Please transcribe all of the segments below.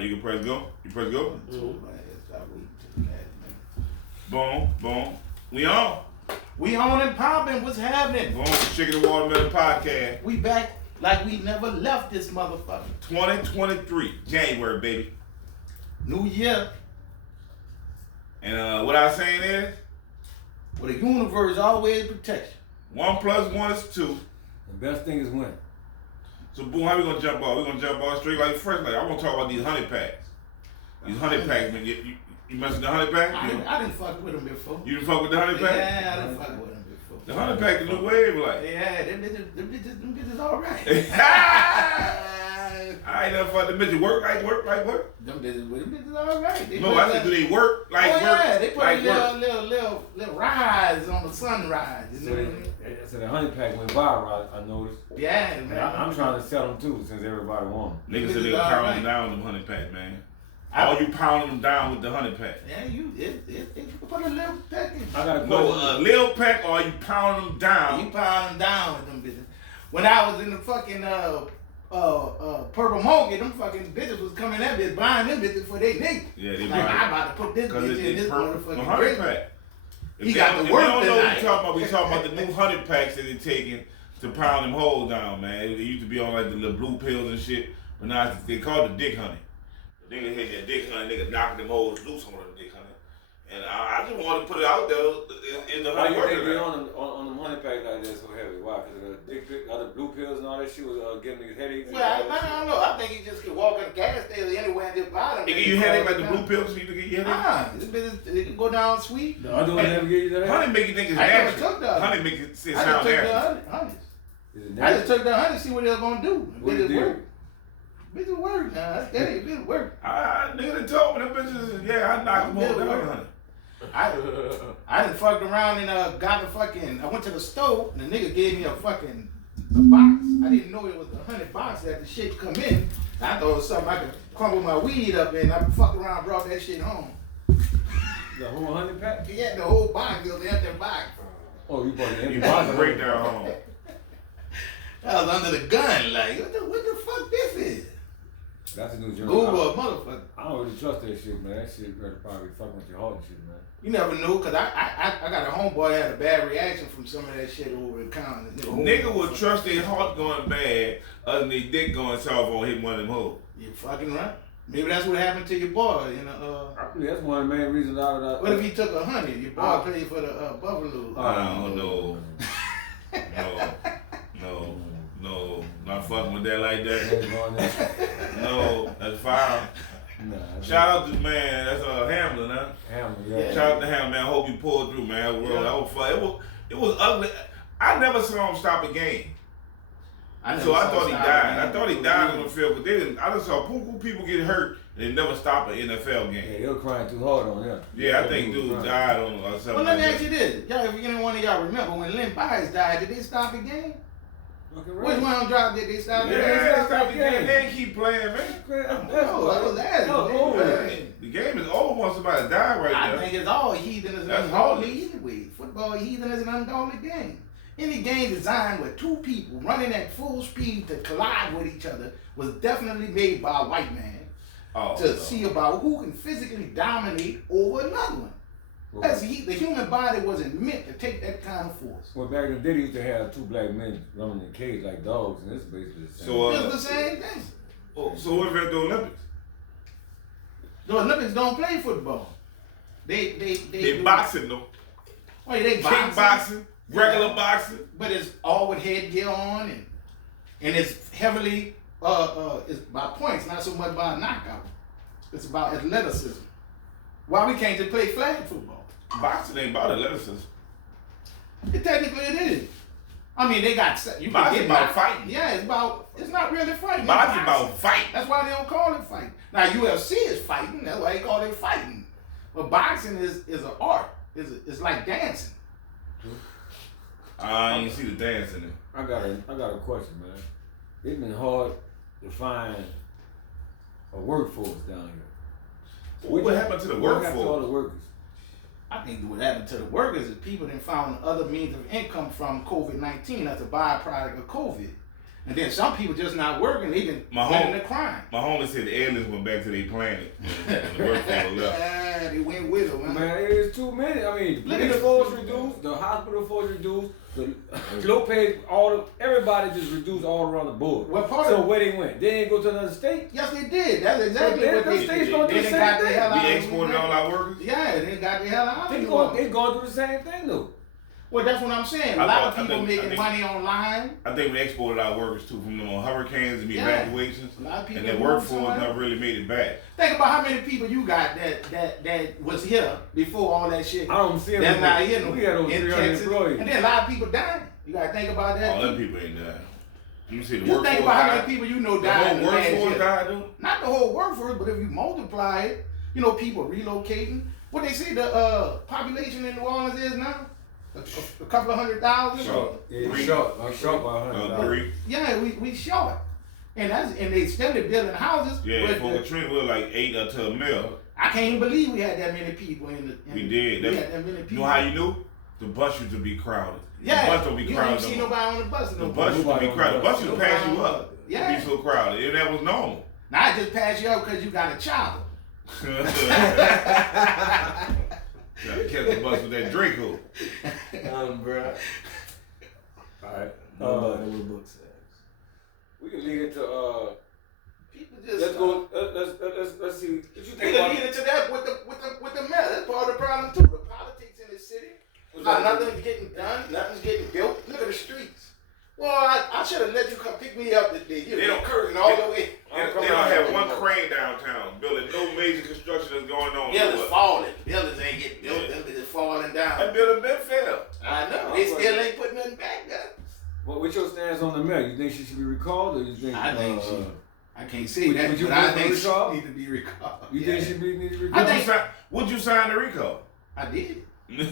You can press go. You press go. Boom, boom. We on. We on and popping. What's happening? Boom. Chicken and Watermelon Podcast. We back like we never left this motherfucker. 2023, January, baby. New year. And what I was saying is, Well, the universe always protects you. 1 + 1 is 2. The best thing is win. So, boom, how we gonna jump off? We gonna jump off straight like first. Like I want to talk about these 100 packs. These 100 packs, man. You messing with the 100 pack? I didn't fuck with them before. You didn't fuck with the 100 pack? Yeah, I didn't fuck with them before. The 100 pack, the new wave, like. Yeah, them bitches all right. I ain't never fucked the bitch. Work like work. Them bitches all right. No, I said, do they work like work? Yeah, they put like a little rise on the sunrise. You know what I mean? So the 100 pack went viral, I noticed. Yeah, And man. I'm trying to sell them too, since everybody want them. Niggas said they pounding down them 100 pack, man. All you pounding them down with the 100 pack? Yeah, you put a little pack in. I got a question. No, a little pack, or are you pounding them down? You pound them down with them bitches. When I was in the fucking Purple Monkey, them fucking bitches was coming at me buying them bitches for they niggas. Yeah, they like, buy I'm about to put this bitch in this motherfucking 100 drink. pack. He got the If work they don't know what tonight. we talking about the new 100 packs that they taking to pound them holes down, man. They used to be on like the little blue pills and shit, but now they call it the dick honey. The nigga hit that dick honey, nigga knocking them holes loose on the dick honey. And I just want to put it out there in the Why honey you think they worker. on them 100 pack like that so heavy? Why? Because the dick pic, other blue pills and all that shit was giving me headaches. Well, I don't know. I think he just could walk in the gas station anywhere and just buy them. They give you headache like the blue pills so you can get your headache? This bitch, it can go down sweet. The other one never gave you that? Honey make you think it's I never natural. took the other. Honey make it I sound just took the natural. honey. Is it I just natural? took the honey to see what they was gonna do. What it Bitches did? work. Bitches work now. That's that ain't bitches work. Nigga done told me them bitches, yeah, I knocked them all down, honey. I done fucked around and got the fucking. I went to the store and the nigga gave me a fucking box. I didn't know it was the 100 box that the shit come in. I thought it was something I could crumble my weed up in. I fucked around, brought that shit home. The whole 100 pack? Yeah, the whole box. It was an empty box. Oh, you bought the empty You box. about to break down home. I was under the gun, like what the fuck this is? That's a new journal. Google a motherfucker. I don't really trust that shit, man. That shit probably fucking with your heart and shit, man. You never knew, cause I got a homeboy that had a bad reaction from some of that shit over the counter. Nigga would trust their heart going bad other than their dick going soft on hitting one of them hoes. You fucking right. Maybe that's what happened to your boy. You know. I believe that's one of the main reasons I would. What if he took 100? Your boy played for the Buffalo. I don't know. No, not fucking with that like that. No, that's foul. Nah, Shout out to man, that's Hamlin, huh? Hamlin, yeah. Shout out to Hamlin, man. I hope you pulled through, man. That was fun. It was ugly. I never saw him stop a game. I thought he died. I thought he died on the field, but I just saw people get hurt and they never stop an NFL game. Yeah, they were crying too hard on him. Yeah, I think dude died on something. Well, let me ask you this. Y'all, if any one of y'all remember, when Len Bias died, did they stop the game? Which one of them dropped did they stop the game? Yeah, they stopped the game. They ain't keep playing, man. No, I was asking. The game is over once somebody die right I now. think it's all heathenism and ungodly anyway. Football heathenism and ungodly game. Any game designed with two people running at full speed to collide with each other was definitely made by a white man to see about who can physically dominate over another one. The human body wasn't meant to take that kind of force. Well, back in the day, they used to have two black men running in a cage like dogs, and it's basically the same. So, it's the same thing. So what about the Olympics? The Olympics don't play football. They boxing though. Wait, they kickboxing, regular boxing. But it's all with headgear on and it's heavily it's by points, not so much by knockout. It's about athleticism. Why we can't just play flag football? Boxing ain't about athleticism. Technically it is. I mean, they got you boxing about fighting. Yeah, it's not really fighting. Boxing about fighting. That's why they don't call it fighting. Now UFC is fighting. That's why they call it fighting. But boxing is an art. It's like dancing. I ain't see the dancing in it. I got a question, man. It's been hard to find a workforce down here. What happened to the What happened workforce? to all the workers? I think what happened to the workers is people didn't found other means of income from COVID-19 as a byproduct of COVID. And then some people just not working, they can My went home- into crime. My homie said the aliens went back to their planet. And the workforce left. They went with them, man. Man, it's too many. I mean, Look police at force the- reduced, the hospital force reduced, the Lopez, everybody just reduced all around the board. Well, part So of where they went? They ain't go to another state. yes, they did. That's exactly But what them they states did. gonna do They the done got same the hell thing. out We of exported all our workers. Yeah, they got the hell out of They New going Orleans. through the same thing though. Well, that's what I'm saying. A I lot of thought- I people think- making money online. I think we exported our workers too from them hurricanes and Yeah. evacuations. A lot of people And that moved workforce somewhere. never really made it back. Think about how many people you got that was here before all that shit. I don't see them. That's not here no We had over in 300 Texas. employees. And then a lot of people dying. You gotta think about that. All them people ain't died. You see the You workforce think about how many died. people you know The died whole in the last workforce year. died, dude. Not the whole workforce, but if you multiply it, you know, people relocating. What they say the population in New Orleans is now? A couple of 100,000? Short. Yeah, Three. short by 100. 3. Yeah, we short. And they still building houses. Yeah, but for Katrina, we were like 8 to a mil. I can't even believe we had that many people in the. We did. We had that many people. You know how you knew? The bus used to be crowded. Yeah. The bus don't be You crowded. don't see no more. nobody on the bus. The No bus used to Nobody be on crowded. the The bus used to bus. pass you Nobody on up. the- yeah. It'd be so crowded. And that was normal. Now I just pass you up because you got a child. Gotta catch the bus with that Draco. Bruh. Alright. Nobody with books. We can lead into People just. let's go let's see what you They think can about lead into that with the mayor. That's part of the problem too. The politics in this city. Nothing's getting done. Nothing's getting built. Look at the streets. Well, I should have let you come pick me up today. They don't- curtain all the way. They don't have one crane downtown building. No major construction is going on. Buildings nowhere. falling. Buildings ain't getting built. Yeah. Buildings is falling down. That building been fell. I know. They still ain't putting nothing back there. Well, what's your stance on the mayor? You think she should be recalled, or you think? I think she. I can't say Would- that, would you but I vote for think she recall? need to be recalled. You Yeah. think she need to be I recalled? think- Would you sign the recall? I did.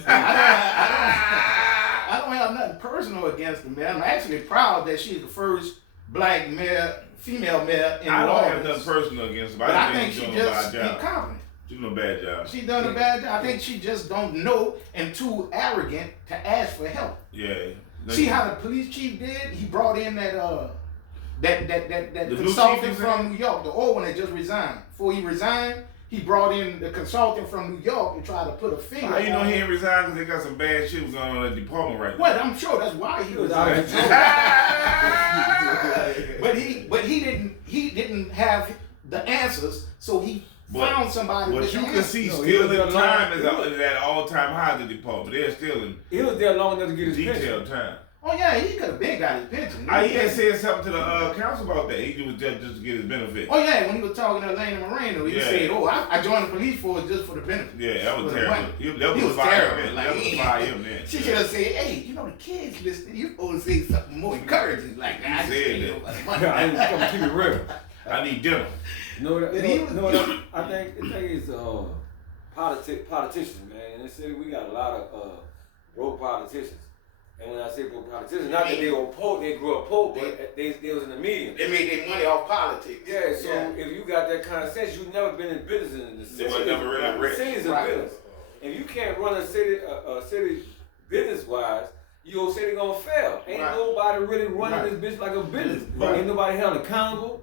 I don't have nothing personal against the mayor. I'm actually proud that she's the first black mayor, female mayor in I New don't have Orleans. nothing personal against her, But I think she's she doing a just bad job. incompetent. She's doing a bad job. She done a bad job. I think she just don't know and too arrogant to ask for help. Yeah. See how the police chief did? He brought in that The new consultant chief from New York, the old one that just resigned. Before he resigned, he brought in the consultant from New York and tried to put a finger How you know on he it. ain't resigned because they got some bad shit going on in the department right now? Well, I'm sure that's why he was out of resigned. control. but he didn't have the answers, so he found somebody But with you the can answers. see No, he still was in there time long- is at all-time high in the department. They're still in He was there long enough to get his pension. detailed time. Oh yeah, he could have been got his pension. He had said something to the council about that. He was there just to get his benefit. Oh yeah, when he was talking to Elena Moreno, he Yeah. said, "Oh, I joined the police force just for the benefit." Yeah, that was For the terrible. money. That He was was fire terrible. him. Like, That was fire him then. She should have said, "Hey, you know the kids listening. You supposed to say something more encouraging, like I just said can't that. know about I'm money." gonna keep it real. I need dinner. No, But he was- I think it's politicians, man. In this city, we got a lot of broke politicians. And when I say broke politicians, not that they were poor, they grew up poor, but they was in the medium. They made their money off politics. Yeah, so if you got that kind of sense, you've never been in business in the city. were never really rich. City's a Right. business. If you can't run a city business wise, your city gonna fail. Ain't Right. nobody really running Right. this bitch like a business. Right. Ain't nobody held accountable.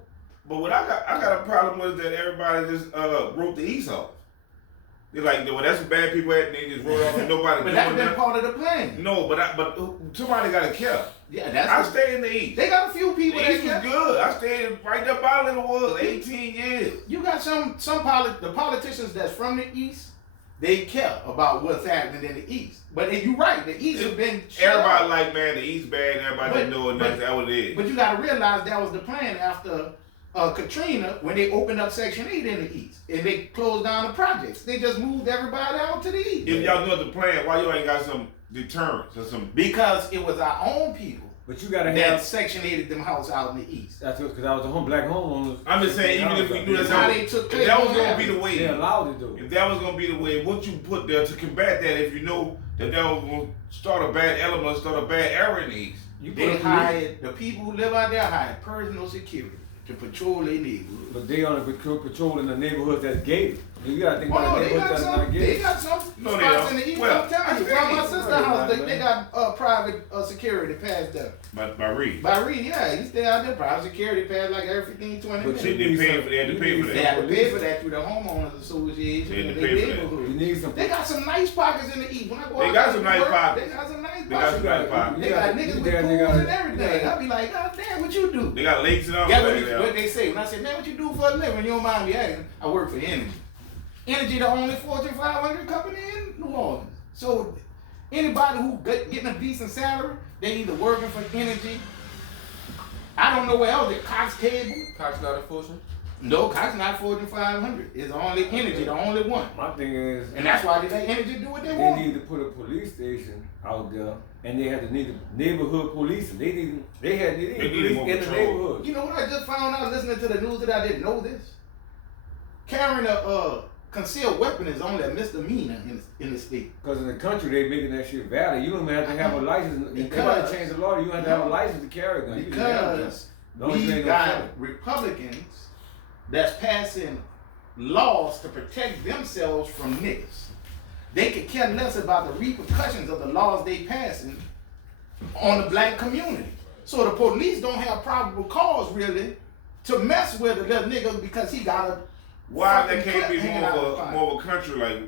But what I got a problem with is that everybody just wrote the East off. They're like, well, that's what bad people at, and they just wrote off and nobody But doing that's been nothing. part of the plan. No, but somebody got to care. Yeah, I that's. stay in the East. They got a few people The that East was can. good. I stayed right there by Little Woods, 18 years. You got the politicians that's from the East. They care about what's happening in the East. But you're right, the East has been. shut Everybody off. like, man, the East bad, and everybody didn't know it. That's what it is. But you got to realize that was the plan after Katrina when they opened up Section 8 in the East and they closed down the projects. They just moved everybody out to the East. If y'all know the plan, why you ain't got some deterrence or some? Because it was our own people But you gotta that have. Section 8 them house out in the East. That's because I was a black homeowner. I'm just saying, even if we do That's that, how if they took that was Claiborne gonna be the Avenue. way, They're allowed to do it. if that was gonna be the way, what you put there to combat that, if you know that was gonna start a bad element, start a bad era in the East. You put They a police, hired, the people who live out there hired personal security to patrol their neighborhood. but they on the patrol in the neighborhood that's gated. You gotta think Oh, about no, it. they got some. They got some No, they spots don't. in the east. Well, I'm telling you. I Well, my think- sister's house, they got private security past there. By Reed. By Reed, yeah, he stay out there. Private security pass like every 15, 20 But minutes. They pay for that. They had to pay for They that. have to pay for that through the homeowners association They had and to their pay for that. neighborhood. You need some. They got some nice pockets in the east. When I go They out got there some to nice work, pockets. They got some nice They got some pockets. nice pockets. They got niggas with pools and everything. I be like, God damn, what you do? They got lakes and all Yeah, that. what they say. When I say, man, what you do for a living? You don't mind me asking. I work for Energy. Energy, the only Fortune 500 company in New Orleans. So anybody who getting a decent salary, they either working for Energy. I don't know where else. Cox Cable. Cox not a Fortune? No, Cox not Fortune 500. It's only Energy, the only one. My thing is, And that's why they let Energy do what they they want. need to put a police station out there, and they had to need neighborhood policing. They need needed police more in the patrol. neighborhood. You know what I just found out listening to the news that I didn't know this? Carrying a concealed weapon is only a misdemeanor in the state. Because in the country, they making that shit valid. You don't even have to have a license. If Because- they change the law, you don't have to have a license to carry a gun. You can have a gun. Because Long as you we ain't no got felon. Republicans that's passing laws to protect themselves from niggas. They could care less about the repercussions of the laws they passing on the black community. So the police don't have probable cause really to mess with a little nigga because he got a Why fucking that can't be clip hanging out of the more of a country like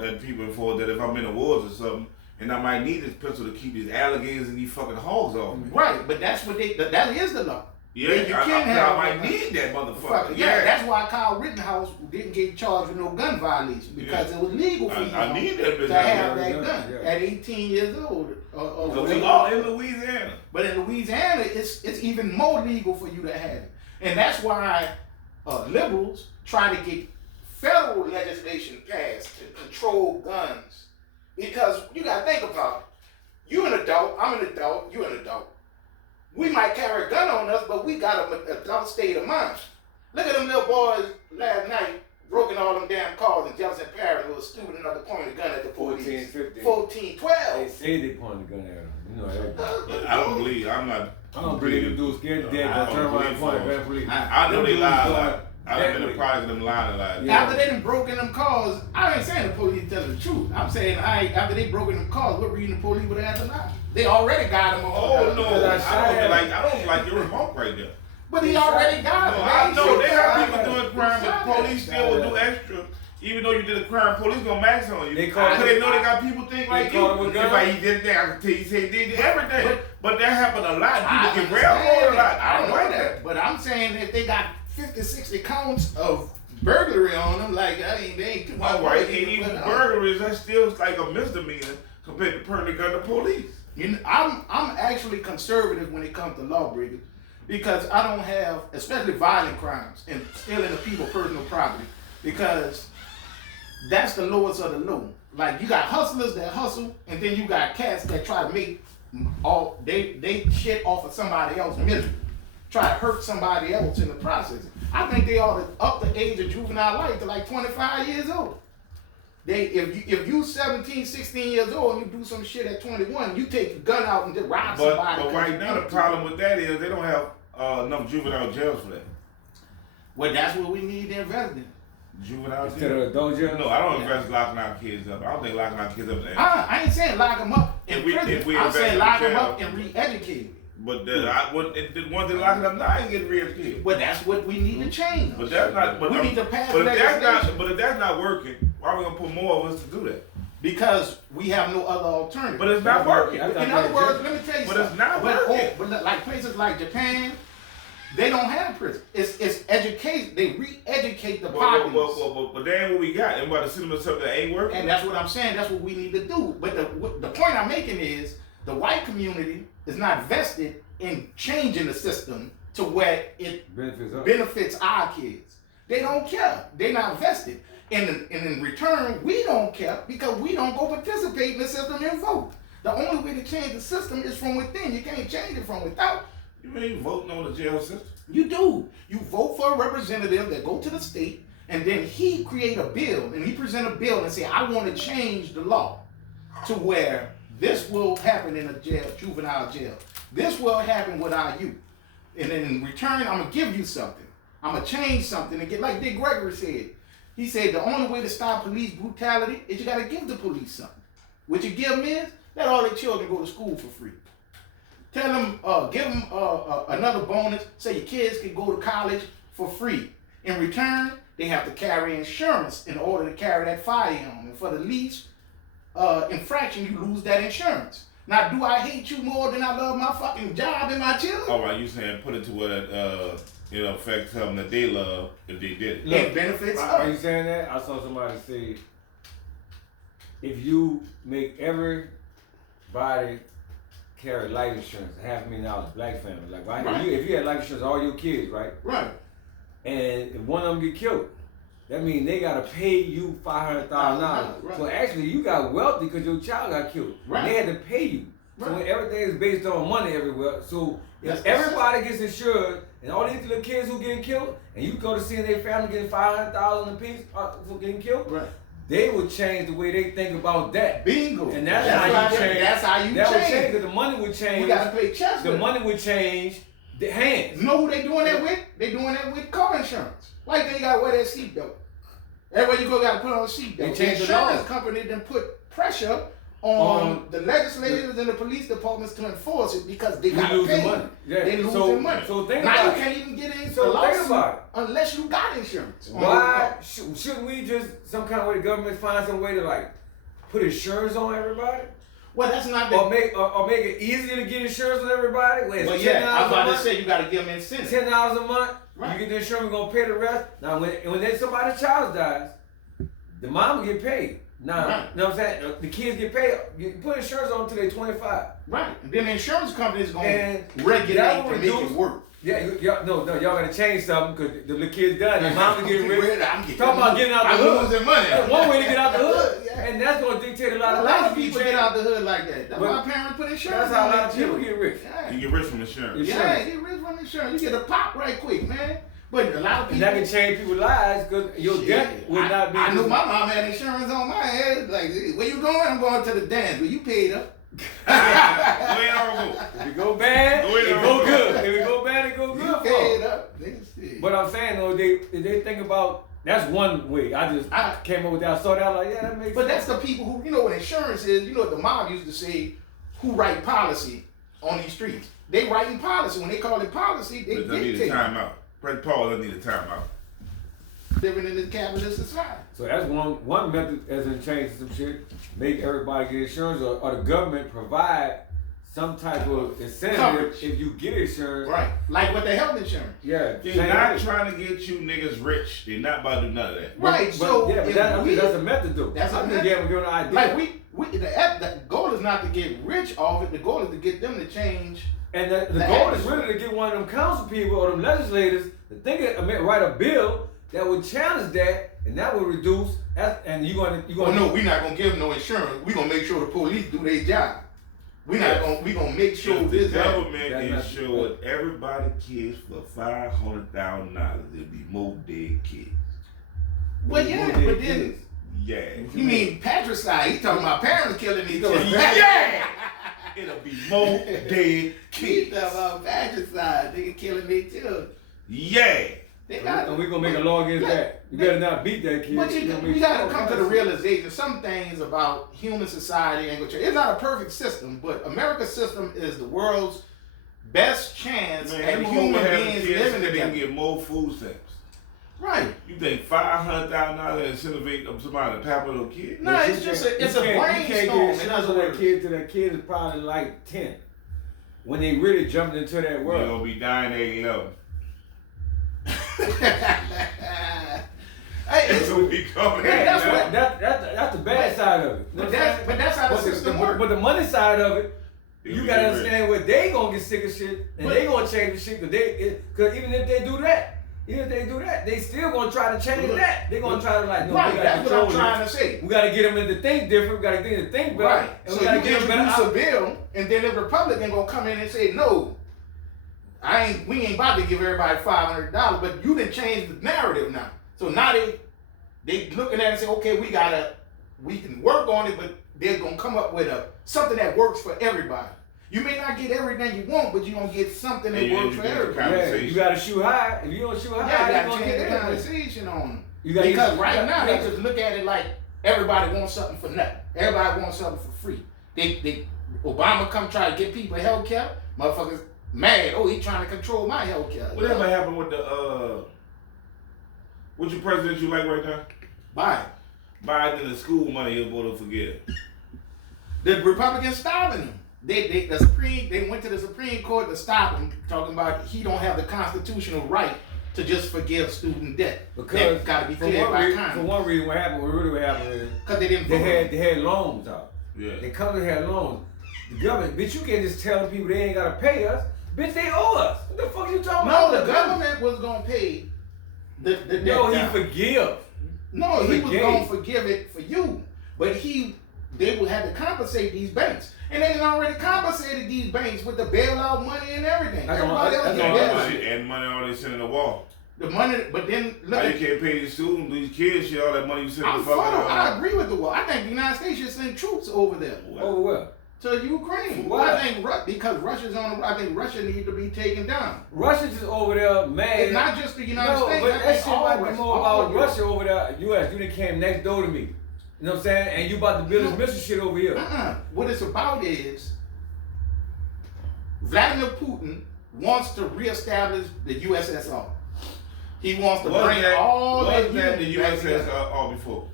that people enforce that if I'm in the woods or something and I might need this pistol to keep these alligators and these fucking hogs off me. Right, but that's what that is the law. Yeah, You can't have I might need that motherfucker. Yeah, that's why Kyle Rittenhouse didn't get charged with no gun violation because it was legal for I him need that bitch to out have there. that gun Yeah. at 18 years old. So we all in Louisiana. But in Louisiana, it's even more legal for you to have it, and that's why liberals try to get federal legislation passed to control guns, because you gotta think about it. You an adult, I'm an adult, you an adult. We might carry a gun on us, but we got an adult state of mind. Look at them little boys last night broken all them damn cars in Jefferson Parish who was stupid enough to point a gun at the police. 14, 15. 14, They 12. say they pointed the gun at him. You know that. I don't believe. I'm not. I don't believe them dudes scared to death. I But turn don't around and believe point so. at the police. I know Them they dudes lie a going lot. I've been a deadly. product of them lying a lot. Yeah. After they done broken them cars, I ain't saying the police tell the truth. I'm saying after they broken them cars, what reason the police would have had to lie? They already got him a hold Oh of no, them. I don't like your remote right there. But he already got him. I know they have shot people him. doing crime, Shot but him. police still will do extra. Even though you did a crime, police gonna max on you. They call Because it- they know they got people think like call you. it with guns? If like he did that, I can tell you say he did everything. But that happened a lot. I People get understand railroaded a it. lot. I I don't know like that. that. But I'm saying if they got 50, 60 counts of burglary on them, like, I mean, they ain't too much. All right, work and even to put on. burglaries, that's still like a misdemeanor compared to putting a gun to police. You know, I'm actually conservative when it comes to lawbreakers because I don't have, especially violent crimes and stealing of people's personal property, because that's the lowest of the low. Like you got hustlers that hustle, and then you got cats that try to make all they shit off of somebody else's misery, try to hurt somebody else in the process. I think they ought to up the age of juvenile life to like 25 years old. If you 17, 16 years old and you do some shit at 21, you take your gun out and just rob somebody. But right now the problem with that is they don't have enough juvenile jails for that. Well, that's what we need to invest in. Juvenile Instead of jail? adult jail? No, I don't invest locking our kids up. I don't think locking our kids up is I ain't saying lock them up in If we prison. I'm invest saying in lock them jail. up and re-educate them. But the ones that locking up now ain't getting re-educated. But that's what we need to change. But that's not. But We need to pass But if that's legislation. not. But if that's not working, why are we gonna put more of us to do that? Because we have no other alternative. But it's not working. I thought In other that words, jail- let me tell you But something. it's not but, working. but like places like Japan, they don't have prison. It's education. They re-educate the populace. But then what we got? And about to sit them in something that ain't working. And that's what I'm saying. That's what we need to do. But the point I'm making is the white community is not vested in changing the system to where it Benefits us. benefits our kids. They don't care. They're not vested. And in return, we don't care because we don't go participate in the system and vote. The only way to change the system is from within. You can't change it from without. You ain't voting on the jail system. You do. You vote for a representative that go to the state, and then he create a bill, and he present a bill and say, I want to change the law to where this will happen in a jail, juvenile jail. This will happen with our youth. And then in return, I'm going to give you something. I'm going to change something and get, like Dick Gregory said, He said the only way to stop police brutality is you got to give the police something. What you give them is let all their children go to school for free. Tell them, give them another bonus. Say your kids can go to college for free. In return, they have to carry insurance in order to carry that firearm. And for the least infraction, you lose that insurance. Now, do I hate you more than I love my fucking job and my children? All right, you saying put it to what it affects something that they love if they did it. Look, it benefits us. Are you saying that? I saw somebody say, if you make everybody carry life insurance, $500,000 black family, like right? Right. If you had life insurance, all your kids, right? Right. And if one of them get killed, that means they gotta pay you $500,000. Right. So actually, you got wealthy because your child got killed. Right. They had to pay you. Right. So everything is based on money everywhere. So if That's everybody gets insured, and all these little kids who getting killed, and you go to see their family getting $500,000 apiece for getting killed, Right. they will change the way they think about that. Bingo. And that's how you change. That's how you that change. would change because the money would change. We gotta pay chess. The money would change the hands. You know who they doing that with? They doing that with car insurance. Like they gotta wear that seatbelt. Everywhere you go, gotta put on a seatbelt. They The changed the insurance law. company then put pressure on the legislators and the police departments to enforce it because they gotta losing pay. money. Yeah. They losing money. So think now about you it. can't even get into So a think lawsuit about it. unless you got insurance. Why shouldn't we just some kind of way the government find some way to like put insurance on everybody? Well, that's not the. Or make it easier to get insurance on everybody? Where it's Well, yeah, I was $10 a about to month. say you gotta give them incentive. $10 a month. Right. You get the insurance, we're gonna pay the rest. Now when then somebody's child dies, the mom will get paid. Now, Right. you know what I'm saying? The kids get paid. You put insurance on until they're 25. Right. And then the insurance companies gonna And regulate that to will make it reduce- work. Yeah, y'all gotta change something because the little kids died. The mom is getting rich. I'm getting Talk about getting out the I'm hood. losing money. That's one way to get out the hood. Yeah. And that's gonna dictate a lot A of lot things of if you people change. get out the hood like that. That's But why parents put insurance That's how a on lot their of people children. get rich. Yeah. You get rich from insurance. Yeah, get rich from insurance. You get a pop right quick, man. But a lot of And people. that can change people's lives because your Shit. debt would not be. I knew my mom had insurance on my head. Like, where you going? I'm going to the dance. Well, you paid up. Go ahead, I'll go. If it go bad, Go ahead, it go good. If it go bad, it go You good for paid 'em. up. Nigga, shit. But I'm saying though, they think about that's one way. I came up with that. I saw that. I was like, yeah, that makes But sense. that's the people who, you know what insurance is, you know what the mom used to say, who write policy on these streets. They writing policy. When they call it policy, they But I need a dictate. timeout. President Paul doesn't need a timeout. Living in this capitalist society. So that's one method as in change some shit. Make everybody get insurance or the government provide some type of incentive Coverage. if you get insurance. Right. Like with the health insurance. Yeah. They're same not thing. trying to get you niggas rich. They're not about to do none of that. Right. But, So yeah, but if that, I we- think that's a method though. That's a I think method. yeah, we're an idea. Like the goal is not to get rich off it. The goal is to get them to change. And the The goal is action. really to get one of them council people or them legislators to write a bill that would challenge that, and that would reduce. And you Oh gonna no, we're not gonna give them no insurance. We're gonna make sure the police do their job. We gonna make sure If the this happens. government That's not- insured everybody kids for $500,000, there'll be more dead kids. Well, yeah, but then Yeah. you mean patricide? He talking about parents killing each other. Yeah. It'll be more dead He kids. talking about patricide. Nigga killing their children. Yeah. They got. and we gonna make a law against that. You better not beat that kid. But You gonna we make gotta sure come to the that's- realization. Some things about human society ain't gonna change. It's not a perfect system, but America's system is the world's best chance Man, at them human hoes having beings kids living so they can together. get more food stamps. Right. You think $500,000 incentivate somebody to pap a little kid? No, it's just a You can't get brainstorm. In insurance other on that words. kid till that kid is probably like 10. When they really jumped into that You're world. gonna be dying at 11. Hey, It's it's, gonna be coming Yeah, at that's you. what- That's the bad side of it. You know what I'm saying? but that's how the But system the, works. but the money side of it, If you we gotta get rich. understand where they gonna get sick of shit and But- they gonna change the shit because even if they do that, they still gonna try to change Look, that. They gonna try to like, no, Right, we gotta that's what I'm control trying this. to say. We gotta get them to think different. We gotta get them to think better. Right. And So we gotta you get them better. introduce a bill, and then the Republican gonna come in and say, no, we ain't about to give everybody $500, but you done changed the narrative now. So now they looking at it and say, okay, we can work on it, but they're gonna come up with something that works for everybody. You may not get everything you want, but you're gonna get something that Yeah, works you for get the everybody. Yeah, conversation. you gotta shoot high. If you don't shoot high, Yeah, you you gotta gonna change get the everything. conversation on them. You gotta Because use- right now you they gotta- just look at it like everybody wants something for nothing. Everybody wants something for free. They Obama come try to get people health care. Motherfuckers mad. Oh, he trying to control my health care. Whatever happened with what's your president you like right now? Biden. Biden and the school money he'll vote to forget. The Republicans stopping him. They went to the Supreme Court to stop him, talking about he don't have the constitutional right to just forgive student debt. Because That got to be for cleared one by reason, for Congress. one reason, what happened is Because they didn't vote. they had loans out. Yeah. The company had loans. The government, bitch, you can't just tell people they ain't gotta pay us. Bitch, they owe us. What the fuck you talking about? No, the government was gonna pay the debt. No, he down. forgive. No, he was forgave. gonna forgive it for you, but they would have to compensate these banks, and they had already compensated these banks with the bailout money and everything. That's Everybody all- else that's get all And that. shit, and money already sent in the wall. The money, but then look How you at. can't pay these students, these kids, shit, all that money you send I'm the for fucking it. I agree with the war. I think the United States should send troops over there Over what? to Ukraine. Why? I think because Russia's on. I think Russia needs to be taken down. Russia's just over there mad. It's not just the United No, States. but I that think shit all might be Russia- more all about Europe. Russia over there. U.S. You done came next door to me. You know what I'm saying? And you about to build this missile shit over here. What it's about is Vladimir Putin wants to reestablish the USSR. He wants to bring all that that the unity back together. USSR before.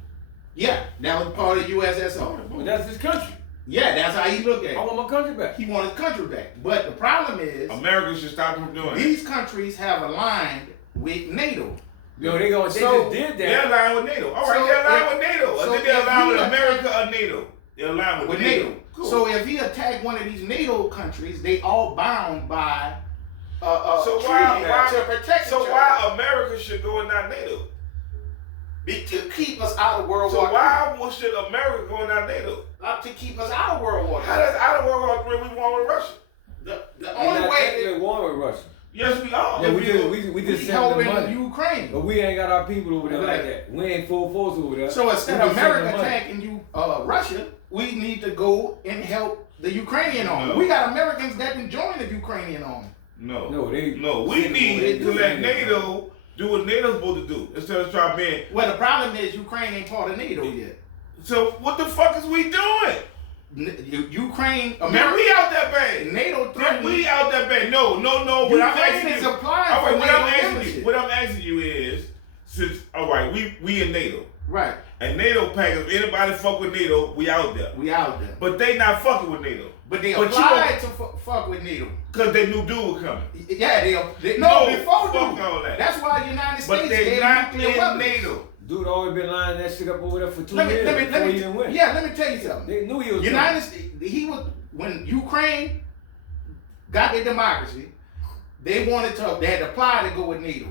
Yeah, that was part of the But USSR. that's his country. Yeah, that's how he looked at I it. want my country back. He wanted his country back. But the problem is, America should stop him from doing it. these countries have aligned with NATO. Yo, they just So, did They're that. aligned with NATO. All right, So they're aligned if- with NATO. so I think they're if aligned you with attack- America or NATO. They're aligned with NATO. Cool. So if he attacked one of these NATO countries, they all bound by So treaty why to protect so each other. why America should go and not NATO? To keep us out of World So War why should America go and not NATO? III. To keep us out of World War How III. does out of World War III we war with Russia? The We only not way technically war with Russia. Yes, we are. Yeah, we just we send them helping money. Ukraine. But we ain't got our people over there Okay. like that. We ain't full force over there. So instead We of just send America them money. attacking Russia, we need to go and help the Ukrainian army. No. We got Americans that can join the Ukrainian army. No. No, we We need to let NATO do what NATO's supposed to do instead of trying being. Well, the problem is Ukraine ain't part of NATO yet. So what the fuck is we doing? Ukraine, Man, America, we out that bad. NATO Man, threatened. we out that bad. No. What I'm asking Ukraine is you. applying All right, for what NATO I'm asking you. membership. What I'm asking you is, since all right, we in NATO, Right, and NATO pack. If anybody fuck with NATO, we out there. we out there. But they not fucking with NATO. But they But you applied to fuck with NATO. Cause they knew dude was coming. Yeah, they No, before fuck dude. all that. That's why the United States But they gave not nuclear in weapons. NATO. Dude always been lining that shit up over there for 2 Let years before he me, even win. yeah, let me tell you something. They knew he was United States, when Ukraine got their democracy, they had to apply to go with NATO.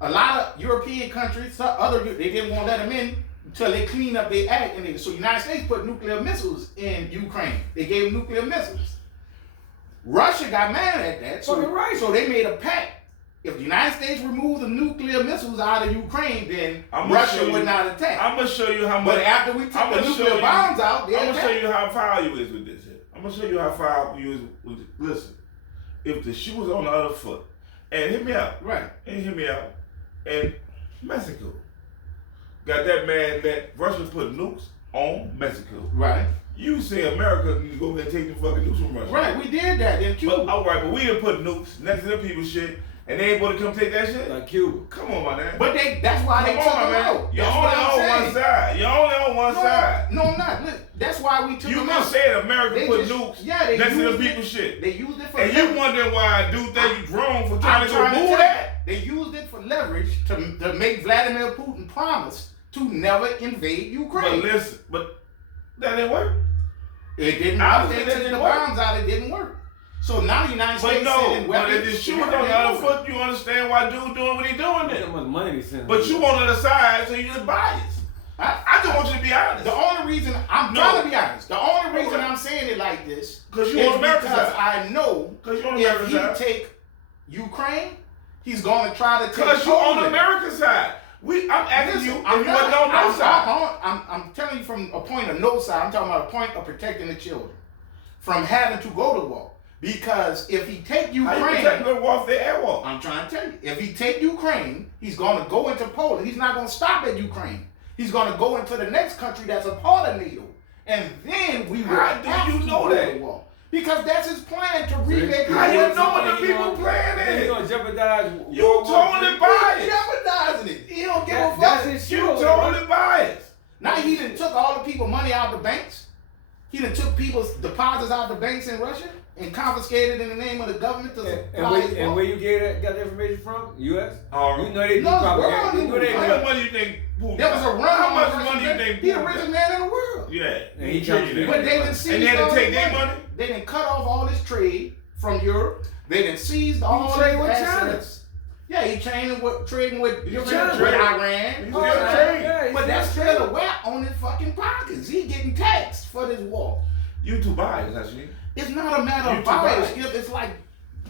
A lot of European countries, they didn't want to let them in until they clean up their act. And so the United States put nuclear missiles in Ukraine. They gave them nuclear missiles. Russia got mad at that. Fucking right. So they made a pact. If the United States removed the nuclear missiles out of Ukraine, then I'ma show Russia you- would not attack. I'm gonna show you how much. But after we took I'ma the show nuclear you- bombs out, they I'm gonna show attacked. you how foul you is with this shit. I'm gonna show you how foul you is with it. Listen, if the shoe was on the other foot, and hear me out, Right. and Mexico got that man that Russia put nukes on Mexico. Right. You say America need to go ahead and take the fucking nukes from Russia. Right. We did that in Cuba. But, all right, but we done put nukes next to them people's shit, and they ain't able to come take that shit. like Cuba. Come on, my man. But that's why they Come took on, them man. out. You're That's only what I'm on saying. one side. You're only on one side. No, I'm not. Look, that's why we took You them just out. said America They put just- nukes yeah, they next to the used it. people's shit. They used it for And you leverage. wondering why a dude think you grown for trying I'm to go trying to move tell that? you, they used it for leverage to make Vladimir Putin promise to never invade But Ukraine. listen, but that didn't work. It didn't. Obviously, They that took the didn't work. bombs out. It didn't work. So now the United But States no, sending but weapons. if the shoe to was on the other Ukraine. foot, you understand why dude doing what he doing Look there. how much money they send. But you on the other side, so you just biased. I just want you to be honest. The only reason I'm No. trying to be honest, the only reason Okay. I'm saying it like this 'Cause you is on America's because side. I know 'Cause you on if America's he side. take Ukraine, he's going to try to take Because you on Poland. America's side. I'm asking you if I'm you wasn't on no side. I'm telling you from a point of no side. I'm talking about a point of protecting the children from having to go to war. Because if he take How you Ukraine, protect them off their airwalk? I'm trying to tell you, if he take Ukraine, he's going to go into Poland. He's not going to stop at Ukraine. He's going to go into the next country that's a part of NATO. And then we will How do have you to know go to that? war. Because that's his plan to remake How the you world. know what the people playing He's in? gonna jeopardize. You World War totally III. biased. Jeopardizing it. He don't give a fuck. That's his You show. totally biased. Now he done took all the people money out of the banks. He done took people's deposits out of the banks in Russia and confiscated in the name of the government to supply his And war. where you got the information from? U.S. Oh, You know they do No, it's propaganda. world You know they news. How do. much money you think Putin There was a got? run How on much the money you Russian think He the Putin richest got? man in the world. Yeah. And he trillion. comes to But they done seized And they had to all take his their money. money? They done cut off all his trade from Europe. They done seized all trade his with China. assets. Yeah, he trading with He Iran, trading. with Iran. He Oh, still yeah. trading. Yeah, But that's still a whack on his fucking pockets. He getting taxed for this war. You too biased, actually. It's not a matter You of too bias. biased.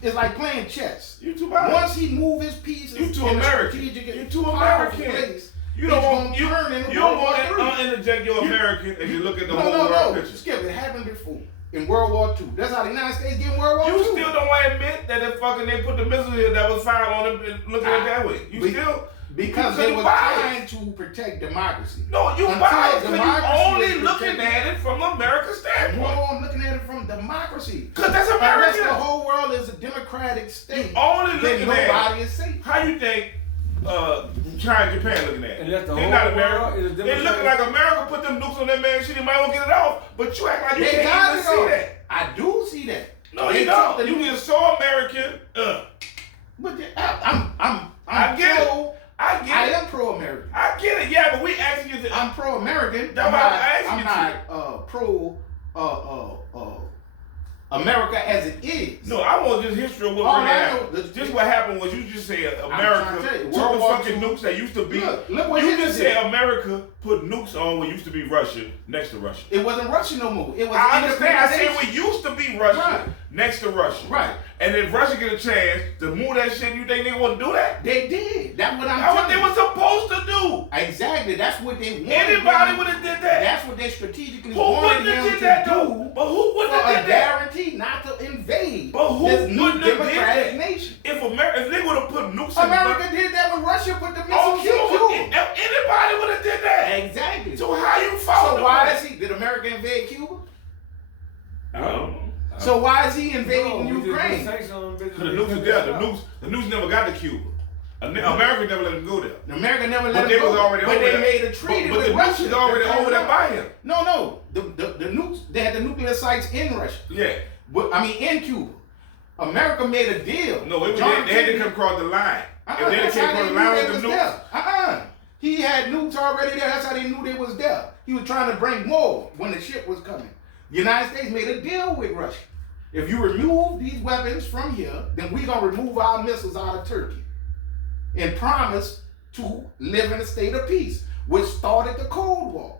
It's like playing chess. You too biased. Once he move his pieces, You too in a American. strategic You too powerful American. place, You don't it's want gonna you, turn into you don't World want War to interject your American if you look at the whole world No. picture. Skip, it happened before in World War II. That's how the United States get in World War You II. still don't want to admit that they put the missile here that was fired on them and looking at it that way. You Be- still because you they was biased. trying to protect democracy. No, you Until biased because you democracy only is looking protected. at it from America's standpoint. No, I'm looking at it from democracy. Because that's Unless the American. whole world is a democratic state, Only then looking at nobody is safe. how you think China and Japan looking at it. And that's the They whole not world America. is a They democratic- looking like America put them nukes on that man shit. He might want to get it off, but you act like you They can't got even it see on. that. I do see that. No, They you took don't. the- You just so American. But I'm I get it. pro. I I get it. am pro-American. I get it. Yeah, but we asking you to. I'm pro-American. That's why I asked I'm you not pro America as it is. No, I want just history of what All really I happened. know- Just what happened was you just said trying America to tell you, took World the War fucking II. nukes that used to be. Look what you Hitler just did. said America put nukes on what used to be Russia next to Russia. It wasn't Russia no more. It was I understand. I independent said nation. we used to be Russia Right. next to Russia. Right. And if Russia get a chance to move that shit, you think they want to do that? They did. That's what I'm That's what telling they you. were supposed to do. Exactly. That's what they wanted. Anybody them- would have did that. That's what they strategically Who wanted wouldn't them have did to that do. though? But who For wouldn't have a did that? guarantee not to invade But who this new wouldn't have did democratic that? nation. If they would have put nukes America did that when Russia put the in missiles in Cuba. anybody would have did that. Exactly. So how you follow So why is did America invade Cuba? I don't know. So why is he invading No, we just Ukraine? say something, The nukes was there. The nukes never got to Cuba. America never let them go there. America never But let they him was go. already But over they there. made a treaty But with the nukes Russia. was already that over there by him. No. The nukes, they had the nuclear sites in Russia. Yeah. But, in Cuba. America made a deal. No, it was John they had to Kennedy- come across the line. If they didn't That's come how across they the knew line they with was the there. nukes. He had nukes already there. That's how they knew they was there. He was trying to bring more when the ship was coming. The United States made a deal with Russia. If you remove these weapons from here, then we're going to remove our missiles out of Turkey. And promise to live in a state of peace, which started the Cold War.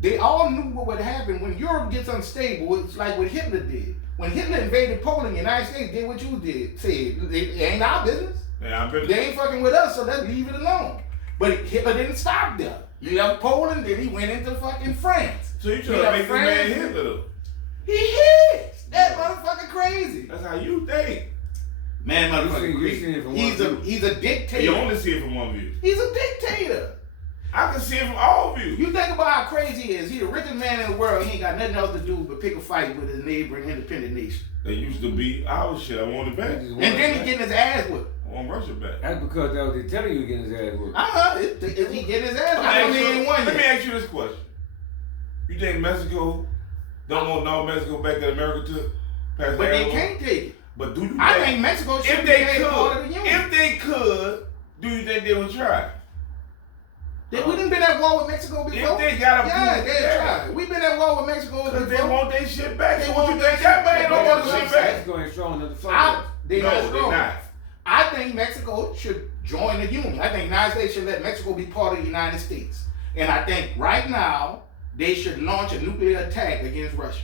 They all knew what would happen when Europe gets unstable. It's like what Hitler did. When Hitler invaded Poland, the United States did what you did. Said, it ain't our business. Yeah, I'm pretty. They ain't fucking with us, so let's leave it alone. But Hitler didn't stop there. He left Poland, then he went into fucking France. So you He trying to left make this man France. Hitler though? He is. That motherfucker crazy. That's how you think. Man, You motherfucker see it crazy. from He's one a view. he's a dictator. You only see it from one view. He's a dictator. I can see it from all views. You think about how crazy he is. He's the richest man in the world. He ain't got nothing else to do but pick a fight with his neighboring independent nation. They used to be our shit. I want it back. And then he getting his ass whipped. I want Russia back. That's because that was they telling you getting his ass whooped. If he getting his ass, Let I me don't ask need you- one Let me yet. ask you this question. You think Mexico don't want no Mexico back that America took? Past But they Arrow? can't take it. But do you I think think Mexico should if be they made a part of the could, union. if they could, do you think they would try? We done been at war with Mexico before. If they got a yeah, proof, they yeah. tried. We've been at war with Mexico Because before. they want their shit back. They So want what you their think that shit man back. don't want the shit back? Mexico ain't strong enough to fight I, us. they No, not they strong. not. I think Mexico should join the union. I think the United States should let Mexico be part of the United States. And I think right now they should launch a nuclear attack against Russia.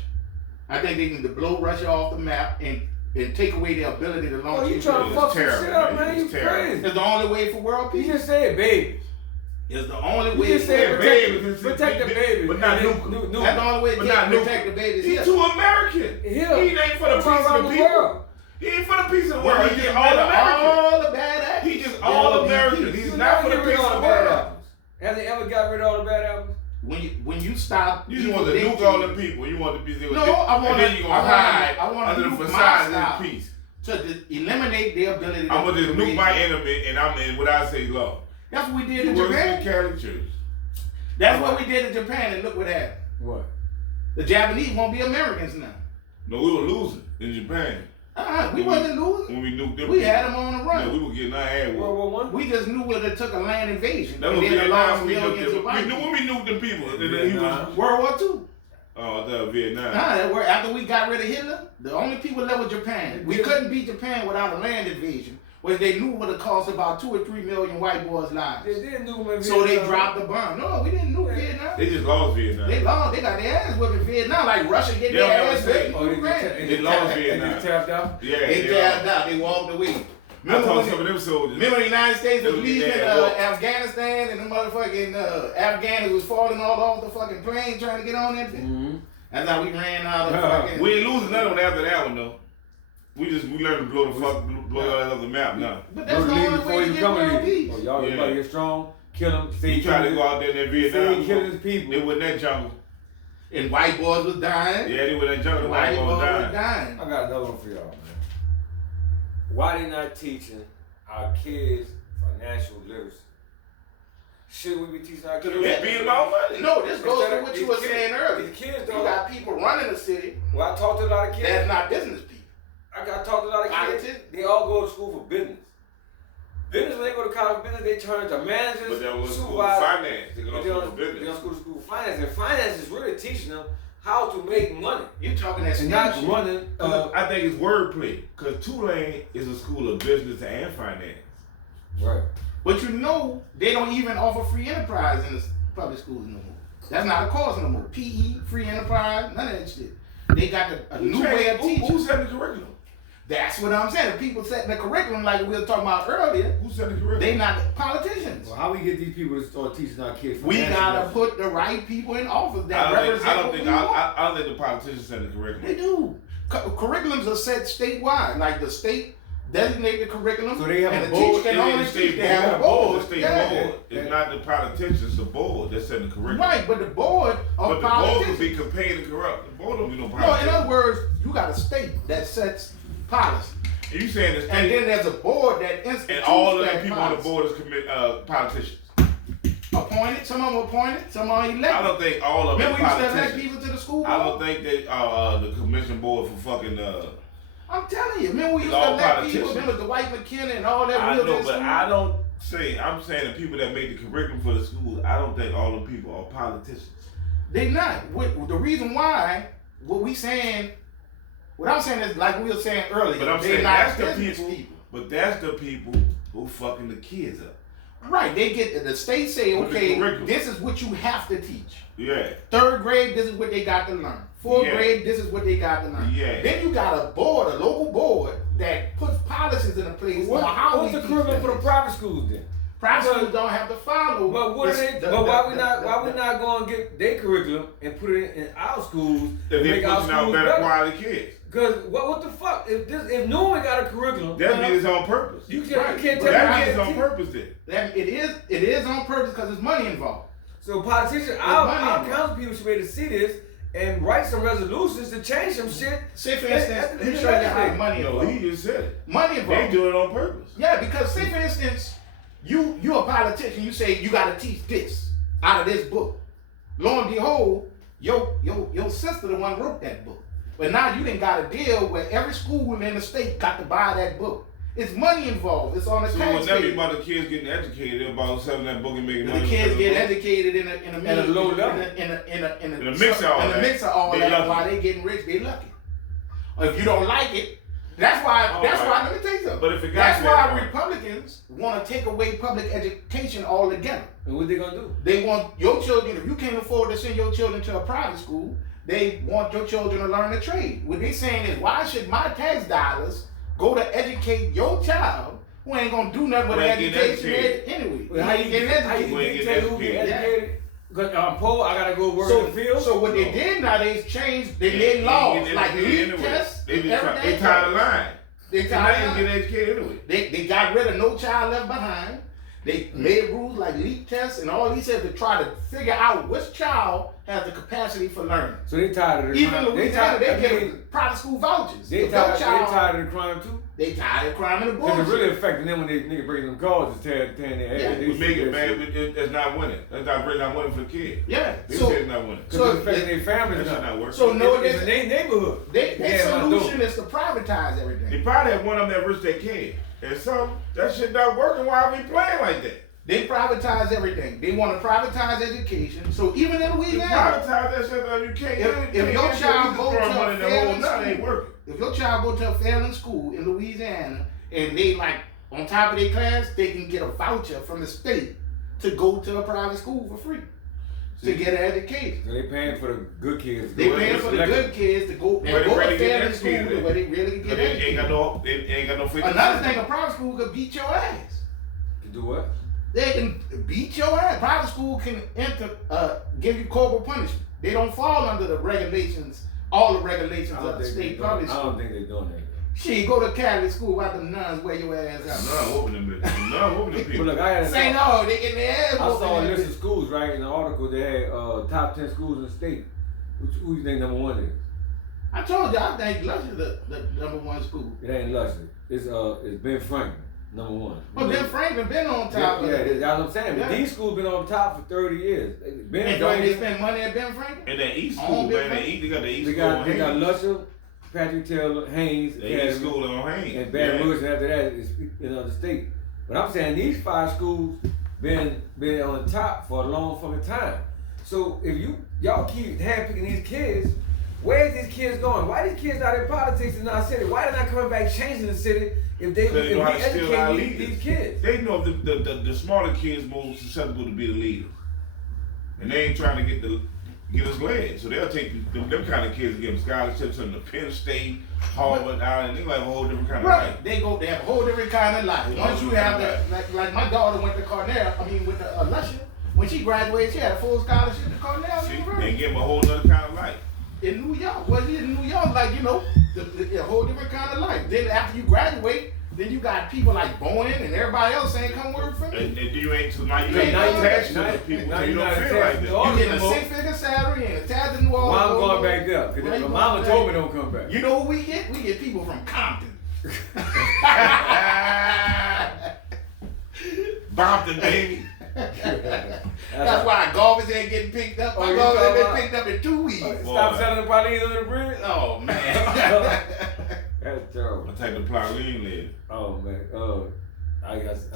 I think they need to blow Russia off the map and take away their ability to launch Oh, you nuclear. trying to fuck some terrible, shit up, man. man? You It's terrible. crazy. It's the only way for world You peace. just said babies. It's the only You way. just said babies. protect the babies. But not And then nuke 'em. That's the only way But to not protect the babies. He's here. too American. Here. He ain't for the piece Around of the the people. world. He ain't for the piece of the Well, world. he He's get just rid all of American. all the bad apples. He just There all will be American. peace. He's You not never for the get rid piece of of all the the bad world. apples. Has he ever got rid of all the bad apples? When you stop, You just want to nuke all them people. You want to be there. No, I want and then you gonna hide under the nuke facade my of this peace. to eliminate their ability. I'm gonna just nuke raise my them. enemy, and I'm in what I say love. That's what we did He in works in the Japan. Catholic Church. That's what we did in Japan, and look what happened. What? The Japanese won't be Americans now. No, we were losing in Japan We wasn't losing. when we nuked them. We had them on the run. Yeah, we were getting our ass World whooped. War One. We just knew whether it took a land invasion. That was and then Vietnam. lost We nuked millions them. of white We knew people. when we nuked them people. And then he was. Vietnam. World War II. Oh, that Vietnam. After we got rid of Hitler, the only people left was Japan. We couldn't beat Japan without a land invasion, which they knew would have cost about 2 or 3 million white boys' lives. They didn't do them in So they Vietnam. dropped the bomb. No, we didn't nuke Vietnam. They just lost Vietnam. They lost. They got their ass whipped in Vietnam, like Russia get They their don't ass never say, whipped. Oh, They lost Vietnam. They just tapped out. Yeah, They they tapped lost. out. They walked away. I Remember told when some of them soldiers. Remember the United States was They was leaving getting their ass whooped. Afghanistan and the motherfucking Afghans was falling all off the fucking plane trying to get on that bitch? Mm-hmm. That's how we ran out of fucking... We ain't losing another one after that one though. We learned to blow your ass off the map now. But that's the Leave only before way to you get come world in. peace. Oh, y'all Yeah. everybody get strong, kill them. Say He tried to go out there in that Say Vietnam. he killing his people. They were in that jungle. And white boys was dying. Yeah, they were in that jungle. The White white boys boys was dying. dying. I got another one for y'all, man. Why they not teaching our kids financial literacy? Should we be teaching our kids? It's being about money. No, this goes Instead to of what these you were kids- saying earlier. These kids You don't. got people running the city Well, I talked to a lot of kids. that's not business people. I got talked to a lot of kids. Politics? They all go to school for business. Business, when they go to college for business, they turn to managers, But that was school supervisors. finance. They go But to they school don't for they business. don't go to school for finance. And finance is really teaching them how to make money. You talking that And not shit. running. I think it's wordplay. Because Tulane is a school of business and finance. Right. But you know, they don't even offer free enterprise in the public schools no more. That's not a course no more. PE, free enterprise, none of that shit. They got a new way of teaching. Who set the curriculum? That's what I'm saying. The people setting the curriculum like we were talking about earlier, Who set the curriculum? they not politicians. Well, how we get these people to start teaching our kids? We financial gotta literacy? put the right people in office that I don't represent what think we want. I don't think the politicians set the curriculum. They do. Curriculums are set statewide. Like the state designate the curriculum, So they have and a the board, teacher can It only is the teach. state They have a board. board. The state Yeah. board. It's not the politicians. The board that set the curriculum. Right, but the board But of the board could politicians. be compared to corrupt. The board don't be no No, politician. in other words, you got a state that sets policy, You saying the and state then there's a board that institutes and all of that the people on the policy. board is politicians. Appointed, some of them appointed, some are elected. I don't think all of them Remember we used to elect politicians. people to the school board? I don't think that the commission board for fucking I'm telling you, remember we used It's to all elect people, politicians. remember Dwight McKenna and all that I real know, good but school? I don't say I'm saying the people that make the curriculum for the schools. I don't think all the people are politicians. They not. The reason why, what I'm saying is like we were saying earlier, But I'm they saying not that's the business people. But that's the people who fucking the kids up. Right, they get the state say, With the okay, curriculum. this is what you have to teach. Yeah. 3rd grade, this is what they got to learn. 4th Yeah. grade, this is what they got to learn. Yeah. Then you got a board, a local board, that puts policies in place on how What's we the teach curriculum for the things. private schools then? Private But- schools don't have to follow. But what are this- they? But why we not going to get their curriculum and put it in our schools If and they're make our pushing out schools better better? quality kids. Because what the fuck? If no one got a curriculum, That means it's on purpose. you can't Right. you can't But tell that me means it's how on to purpose then. That it is on purpose because there's money involved. So politicians, money our involved. council people should be able to see this and write some resolutions to change some shit. Say for At instance, the let me show you how legislature. money No, involved. he just said it. Money They involved. do it on purpose. Yeah, because say for instance, you a politician, you say you gotta teach this out of this book. Lo and behold, your sister the one wrote that book. But now you didn't got a deal where every school in the state got to buy that book. It's money involved. It's on the So it would never be taxpayer. about the kids getting educated, about selling that book and making The money. kids get educated. educated in a low level. in In the mix of all that, mix of all they that. lucky. While they getting rich, they lucky. Or if you don't like it, that's why. All That's right. why. Let me tell you something. But if it got That's to that why point- Republicans want to take away public education altogether. And what they gonna do? They want your children. If you can't afford to send your children to a private school, they want your children to learn a trade. What they saying is, why should my tax dollars go to educate your child who ain't gonna do nothing with Who ain't getting education anyway. Well, how you getting dictate who get educated? Because I'm poor, I gotta go work in the field. So what they did now, they changed, they made laws like leak tests. They tied the line. They They tied not the get line. educated anyway. They got rid of No Child Left Behind. They made rules like leak tests and all these said to try to figure out which child has the capacity for learning. So they tired of the Even crime. Louisiana, they I mean, give private school vouchers. They If your tired of the crime too. They tired of crime and the Because bullshit. it's really affecting them when they nigga bring them calls and tearing their ass. Yeah. They We make see it that bad, shit. but that's not winning. That's not really not winning for the kid. Yeah. They So say it's not winning. Because So it's affecting their families That's now. not working. So no, It's in their neighborhood. their Yeah, my solution door. is to privatize They everything. probably have one of them that rich they can. And some, that shit not working. Why are we playing like that? They privatize everything. They want to privatize education. So even in You Louisiana, privatize that shit though, you can't. If your child go to money a in the hole, failing now it ain't school, working. if your child go to a failing school in Louisiana and they like on top of their class, they can get a voucher from the state to go to a private school for free to get an education. So they paying for the good kids. They Go paying and for the select good kids to go and Where they go really to get failing school educated. where they really can get They ain't got educated. no, they ain't got no 50. Another thing, a private school could beat your ass. to do what? They can beat your ass. Private school can give you corporal punishment. They don't fall under the regulations, all the regulations of the state public I school. don't think they're doing that. Shit, go to Catholic school, watch them nuns wear your ass out. None whooping them bitches. None whooping them But people. look, I had Say no, they get their ass I whooped saw a in that list of bitch. schools, right? In the article, they had top 10 schools in the state. Who you think number one is? I told you, I think Lush is the number one school. It ain't Lusher. It's Ben Franklin, number one. But Ben Franklin been on top Yeah, of it. that's what I'm saying. Yeah. But these schools been on top for 30 years. Ben And don't they Franklin, spend money at Ben Franklin? And that East On school, Big man, Frank? they got the East they school got on they got Haynes. Lusher, Patrick Taylor, Haynes, They East Academy, school on Haynes. and Baton Rouge, and after that is the state. But I'm saying these 5 schools been on top for a long fucking time. So if y'all keep handpicking these kids, where's these kids going? Why these kids out in politics in our city? Why they not coming back changing the city if They know how we to steal our educate leaders. these kids? They know the smaller kids more susceptible to be the leader. And they ain't trying to get us led. So they'll take them kind of kids and give them scholarships in the Penn State, Harvard, and they like a whole different kind of life. Right. They have a whole different kind of life. Once you have that, like my daughter went to Cornell, with the Lusher. When she graduated, she had a full scholarship to Cornell See, University. they give them a whole other kind of life. In New York. Well, in New York, like, a whole different kind of life. Then after you graduate, then you got people like Boeing and everybody else saying, come work for me. And you ain't, so now you Yeah, ain't now you- attached to now- the people, now so you you don't not feel attached like to that. all You get a them. 6-figure salary and attached to New Orleans. Why I'm going back there? Why Because you my mama going told me back? don't come back. You know who we get? We get people from Compton. Bompton, baby. That's why garbage ain't getting picked up. Oh, My you garbage talking ain't about- been picked up in 2 weeks. Stop Boy. selling the praline under the bridge? Oh, man. That's terrible. I take the Plaline lid. Oh man. I guess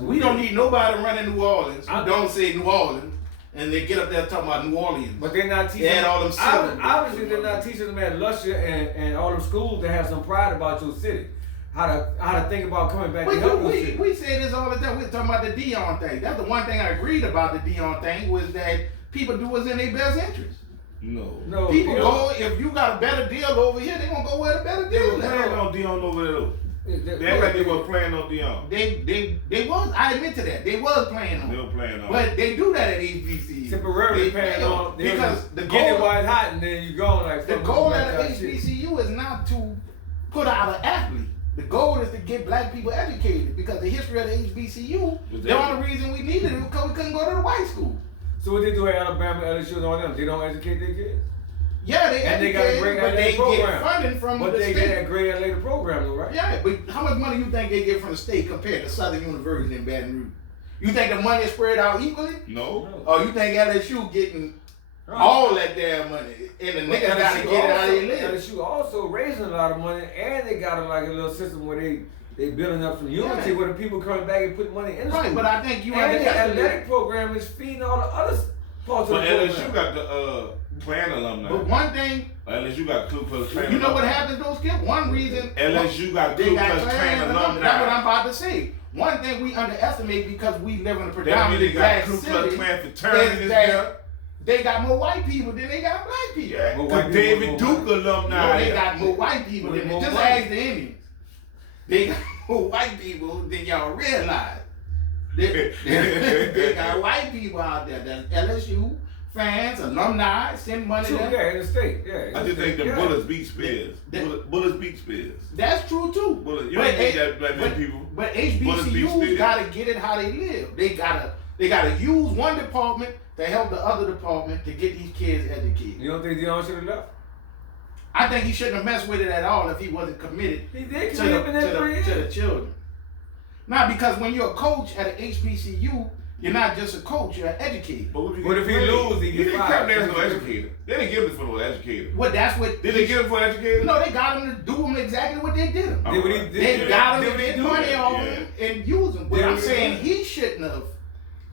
We don't need nobody running New Orleans who I- don't say New Orleans and they get up there talking about New Orleans. But they're not teaching. They had all them syllables. Obviously, they're not teaching them at Lusher and all them schools to have some pride about your city. How to think about coming back to help your city. We say this all the time. We're talking about the Dion thing. That's the one thing I agreed about the Dion thing was that people do what's in their best interest. No. People Dion- go, if you got a better deal over here, they're going to go where the better They deal were playing is. on Dion over there though. They act like they were playing on Dion. They was, I admit to that. They was playing on They it. were playing on. But they do that at HBCU. temporarily They paying play on because the get it goal, while it's hot and then you gone like the fuck goal with at that an shit. HBCU is not to put out an athlete. The goal is to get black people educated because the history of the HBCU, the only reason we needed it was because we couldn't go to the white school. So what they do at Alabama, LSU, and all them? They don't educate their kids. Yeah, they And they got a educated, great but they athletic program. get funding from But the they state. get that great athletic program though, right? Yeah, but how much money you think they get from the state compared to Southern University in Baton Rouge? You think the money is spread out equally? No. Or you think LSU getting all that damn money and the niggas gotta get it how they live? LSU also raising a lot of money, and they got a little system where they building up some unity Yeah. where the people coming back and putting money in the Right, school. but I think you and the underestimate. athletic program is feeding all the other parts But of the LSU program. got the Klan alumni. But one thing, LSU got Ku Klux Klan. you know what alumni. happens though, Skip? One reason LSU got they Ku got Klux Klan Klan alumni. alumni. That's what I'm about to say. One thing we underestimate because we live in a That means predominantly they got black Ku Klux city Klan fraternities is there. that they got more white people than they got black people. Yeah, More the white people, David more Duke white. alumni. No, they there. got more white people than More just white. ask the Indians. They got white people than y'all realize. They got white people out there that's LSU fans, alumni, send money True, there. yeah, in the state. Yeah. I just think the yeah. Bullets beat Spears. Bullets beat Spears. That's true too. Bullets, you ain't think that black men people. But Bullets beat HBCUs Spears. gotta get it how they live. They gotta use one department to help the other department to get these kids educated. You don't think Deion should have left? I think he shouldn't have messed with it at all if he wasn't committed He did to commit in that 3 years. the children. Not because when you're a coach at an HBCU, you're not just a coach, you're an educator. But What if he lose? He He get didn't fired. come there as no educator. They didn't give him for no educator. Well, that's what. Did they give him for educator? No, they got him to do them exactly what they did. Oh, Did what right. They got him to did he get do money it? off Yeah. him and use them. But Did I'm he saying do he shouldn't have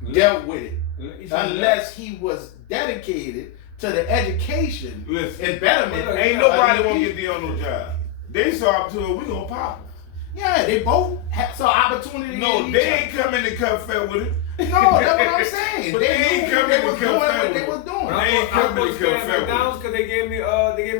He dealt with it should have unless he was dedicated to the education Listen, and betterment. Look, ain't of nobody these want to people. get Deion no job. They saw opportunity, we gonna pop him. Yeah, they both saw opportunity. No, in they each ain't coming to cut fat with him. other. No, that's what I'm saying. But they they ain't knew coming they to was come doing fair what they with was him. doing. They ain't I'm coming supposed to to stay come at fair with McDonald's him. because they gave me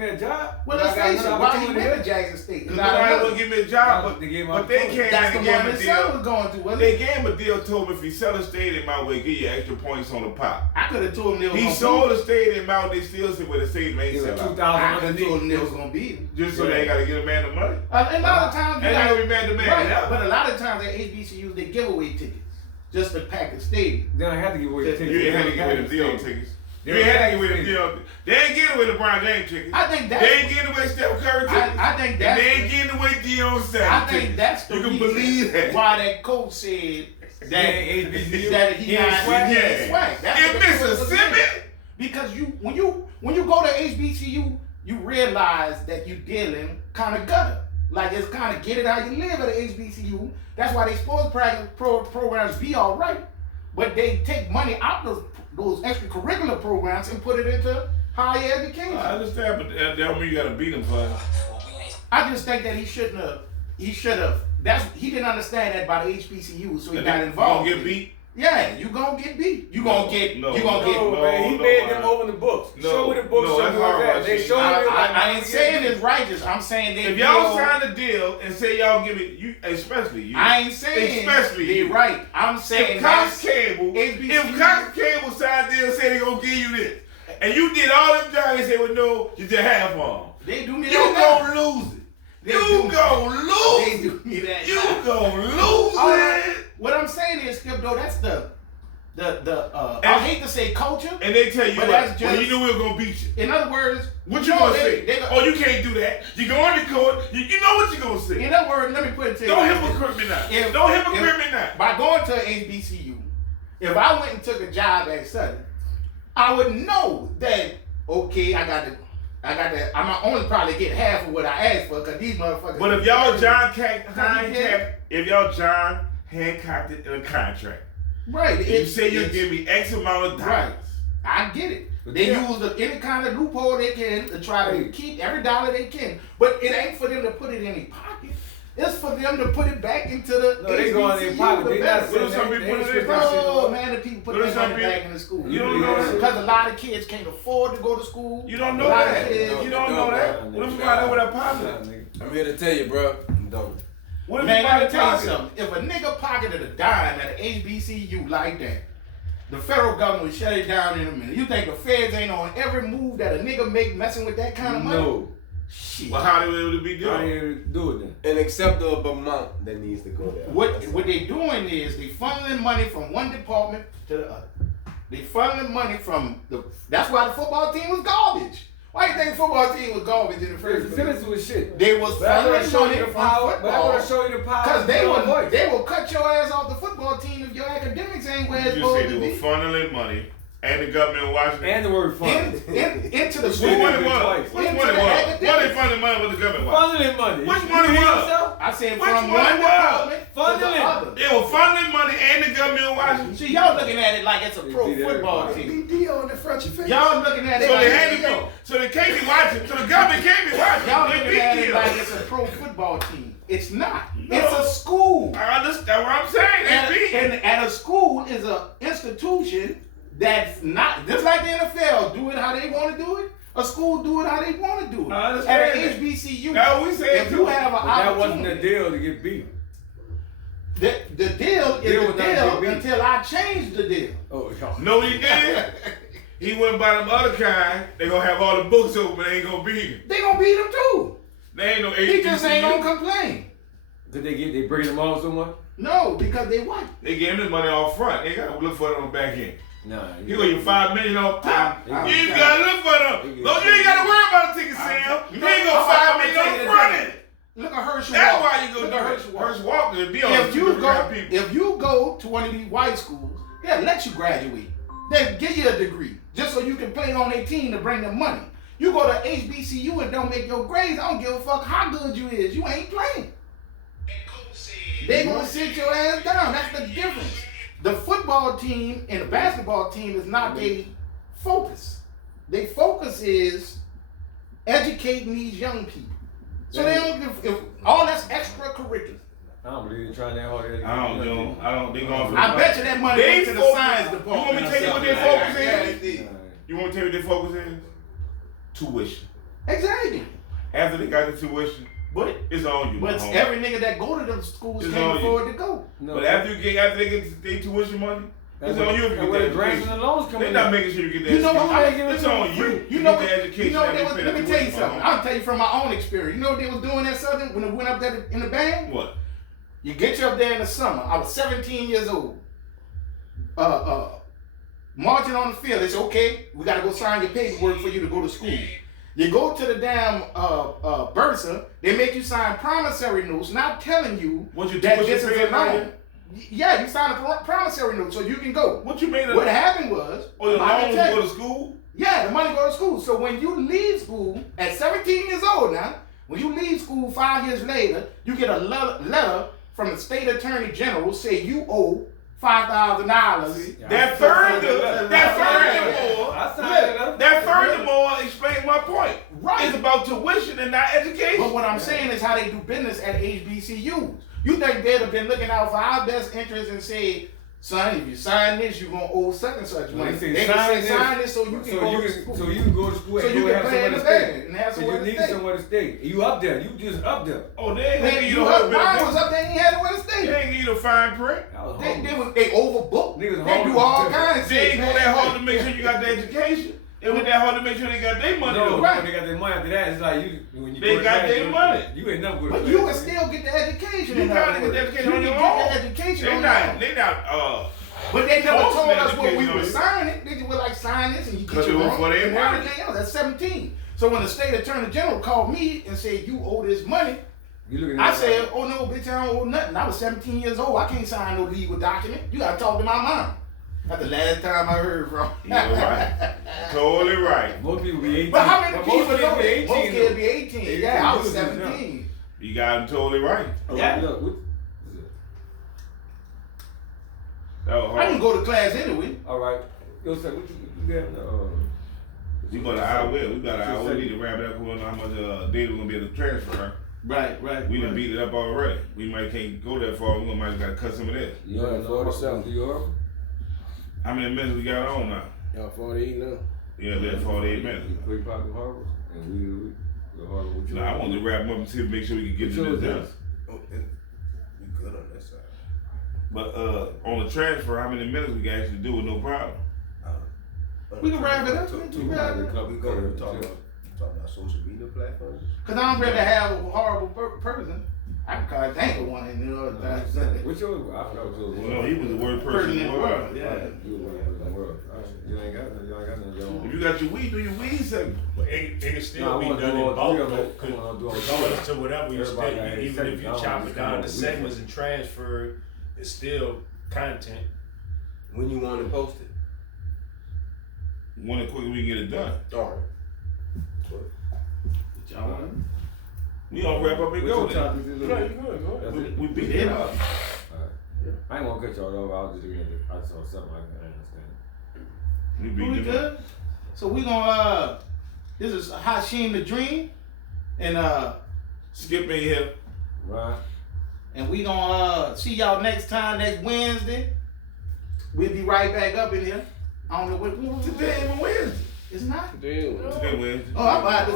a job. Well, And let's I got face it. another Why he opportunity went to there. Jackson State? Cause nobody want to give me a job, They gave him but they opportunity. can't That's the give one him a his son deal. was going to, wasn't They it? gave him a deal, told him if he sell a stadium out, we'll give you extra points on the pot. I could have told him they was He gonna sold beat the stadium out, they still said, well, the stadium ain't It was sell out. 2,000 him. I could have told him underneath. they was gonna beat him. Just so they ain't got to get a man the money. And a lot of times, And I gonna be mad to man. right, Yeah. but a lot of times at HBCUs they give away tickets just to pack the stadium. Then I had to give away the You tickets. You ain't had to get rid of Deion tickets. You ain't had to get rid of Deion. They ain't getting away the LeBron James tickets. I think They that's. ain't getting away Steph Curry tickets. I think And that's. they ain't getting away Deion Sanders I think tickets. that's the You can reason believe that. why that coach said that that he ain't not swag. he ain't swag. That's In what the coach was Mississippi? saying. Because when you go to HBCU, you realize that you dealing kind of gutter. Like it's kind of get it how you live at an HBCU. That's why they sports practice programs be all right, but they take money out of those extracurricular programs and put it into higher education. I understand, but that don't mean you got to beat him for it. I just think that he shouldn't have. He should have. He didn't understand that by the HBCU, so he And got you involved. gonna get in it. beat? Yeah, you gonna get beat. You gonna get. No, you gonna No, get. man, he no, made no, them I- open the books. No, Show me the books, no, show that's me what's hard, that. They Rashid. showed me like I ain't saying it's righteous. I'm saying they. If y'all deal- sign a deal and say y'all give it, you especially you. I ain't saying. Especially they you. right. I'm saying. If Cox Cable, HBCU if Cox Cable signed a deal and say they gonna give you this, and you did all them jobs and say, well, no, you just half on. they do me You that. gonna lose it. They You do- gonna lose They it. do me that. You gonna lose All right. it. What I'm saying is, Skip, though, that's the I And- hate to say culture. And they tell you, But what, that's well, just- you knew we were gonna beat you. In other words, What you gonna say? they- Oh, you can't do that. You go on the court. You know what you gonna say. in other words, let me put it to you. Don't like this. hypocrite me now. If- Don't hypocrite if- me now. By going to HBCU, if I went and took a job at Southern, I would know that okay, I got to. I'm gonna only probably get half of what I asked for because these motherfuckers. But if y'all John Yeah. if y'all John Hancocked it in a contract, right, and you it- say you it's- give me X amount of dollars, right, I get it. But They yeah. use any kind of loophole they can to try to keep every dollar they can. But it ain't for them to put it in their pocket. It's for them to put it back into the No, they go in their pocket. They not What if some saying people they put it in that shit Oh on. man, the people put What that if some money people- back in the school. You don't know that? Because a lot of kids can't afford to go to school. you don't A know lot of that. kids- You don't know that. What if you got over that pocket? I'm here to tell you, bro. Don't. What if Man, you let me got tell you pocket? something. If a nigga pocketed a dime at an HBCU like that, the federal government would shut it down in a minute. You think the feds ain't on every move that a nigga make messing with that kind of money? No. Shit. Well, how they able to be How doing? you do it then? An acceptable amount that needs to go there. What they doing is they funneling money from one department to the other. They funneling money from the. That's why the football team was garbage. Why you think the football team was garbage in the first place? Finish with shit. They was But I want to funneling show money you from the power. But I want football. to show you the power. Cause of your voice. they will cut your ass off the football team if your academics ain't where it's You just supposed say to they were be. funneling money, and the government in Washington. And the word fun. Into the Which school. one it Twice. was? Which Into one it the was? academics. What they funding money with the government was? Funneling money. Which You one it hear was? yourself? I said Which from one one it was? department to the Funneling. other. They were funding money and the government in Washington. See, y'all looking at it like it's a pro They did football everybody. team. BD on the front of your face. Y'all looking at it So like they had to it's- be, so they can't be watching. So the government can't be watching. Y'all They looking at it beat like you. it's a pro football team. It's not. No. It's a school. I understand what I'm saying. They beat. And at a school is a institution that's not just like the NFL. Do it how they want to do it. A school do it how they want to do it. I understand At that. an HBCU, Now we say if you have an But that wasn't the opportunity, deal to get beat. the deal is Deal the was not deal big. until I changed the deal. Oh, y'all. No, he did. He went by them other kind. They gonna have all the books open, but they ain't gonna beat him. They gonna beat him too. They ain't no He just ain't HBCU. gonna complain. Did they bring them on so much? No, because they white. They gave him the money off front. They gotta look for it on the back end. Nah. You gonna get $5 million off top. I- You ain't gotta look for them. No, you ain't gotta worry about a ticket sale. You ain't gonna $5 million off front. Look at Herschel That's Walker. why you go Look do at it. Herschel Walker. Herschel Walker be on If you go, people. if you go to one of these white schools, they'll let you graduate. They'll give you a degree just so you can play on their team to bring them money. You go to HBCU and don't make your grades. I don't give a fuck how good you is. You ain't playing. They gonna sit your ass down. That's the difference. The football team and the basketball team is not their focus. Their focus is educating these young people. So they don't give if all that's extracurricular. I don't believe they're trying that hard. I don't know. They going for I bet you that money They went to the focus- science You department. want me to tell you what their or focus something. is? You want me to tell you what their focus is? Tuition. Exactly. After they got the tuition, But it's on you. but my homie. every nigga that go to them schools It's can't on you. afford to go. No, But after they get their tuition money, it's on you if you where get the that grants education. and the loans come They're in. not making sure you get that You know what? education. I- It's on you. You know get the education. You know after what? pay Let the me tell you tuition, something. my homie. I'll tell you from my own experience. You know what they was doing that Southern when they went up there in the band? What? You get you up there in the summer. I was 17 years old. Marching on the field. They said, okay, we got to go sign your paperwork for you to go to school. You go to the damn Bursa. They make you sign promissory notes, not telling you What you that what you this is paying a money? loan. Yeah, you sign a promissory note so you can go. What you made of What happened was, Oh, your I loans can tell go you. to school? Yeah, the money go to school. So when you leave school at 17 years old now, when you leave school 5 years later, you get a letter from the state attorney general say you owe $5,000. That furthermore explains my point. Right. It's about tuition and not education. But what I'm saying is how they do business at HBCUs. You think they'd have been looking out for our best interest and say, son, if you sign this, you're gonna owe such and such money. They They say can say sign this so you can go to school. So you can go to school So and you go can have play in somewhere the to stay. band and have So somewhere you to need stay. somewhere to stay. You up there. You just up there. Oh, they ain't Man, gonna give you you the heard whole mine was benefit. up there and he had nowhere to They stay. ain't give you the fine print. They overbooked. Niggas They do all hard. kinds of They shit. ain't go that hard to make sure you got the education. It went that hard to make sure they got their money. No, though. Right. when they got their money after that, it's like you when you They go to got class, their you- money. You ain't never good. But you can still get the education. You in gotta other get the words. education You on can your get own. the education They on not. your own. They not. But they never Forcing told that us what we education on were you. signing. They just were like, sign this and you get But your it was own for their and money. everything else. That's 17. So when the state attorney general called me and said, you owe this money, You looking I at said, oh no, bitch, I don't owe nothing. I was 17 years old. I can't sign no legal document. You gotta talk to my mom. That's the last time I heard from. You're right. Totally right. most people be 18. But how many But people most know kids be that? 18. Most kids be though. 18. Yeah, I was They do this 17. You got them totally right. Oh, Yeah. look, what- That was I can hard. go to class anyway. all right. Yo, say what you got? We got an hour. We got an hour. We need to wrap it up. We don't know how much data we're gonna be able to transfer. Right. We done beat it up already. We might can't go that far. We might gotta cut some of this. You know, 47. Do you heard? How many minutes we got on now? Y'all 48 now. Yeah, that's 48 minutes. You play Pocket Harbor, and we Harbor. What you No, I wanted to wrap them up and see, make sure we can get What to yours this done. is? Oh, and you good on that side. But on the transfer, how many minutes we can actually do with no problem? We can wrap it up. Two miles a couple We gonna talk of about social media platforms. Cause I don't really have a horrible person. I can call think of one in the other time. What's yours? I forgot what yours was. No, he was the worst Person person in the world. Yeah. You were the world. You ain't got nothing. You ain't got nothing. If you got your weed, do your weed segment. But it can still No, I be wanna done do in all bulk three of though, them. Come on, I'll do all three. regardless to whatever you Everybody still, got even if segments. you I don't chop it down to understand. segments and transfer, it's still content. When you want to post it. When the quicker we can get it done. All right. We gonna wrap up and go What's your then. topic this No, week? you good, go ahead. That's it? We beat it up. Alright. I ain't gonna cut y'all off. I was just looking at it. I saw something I can understand. We We beat it up. good? So we gonna this is Hashim the Dream and Skip in here. Right. we gonna see y'all next time, next Wednesday. We'll be right back up in here. I don't know what Today ain't even Wednesday. it's not. Today Wednesday. Oh, I'm about to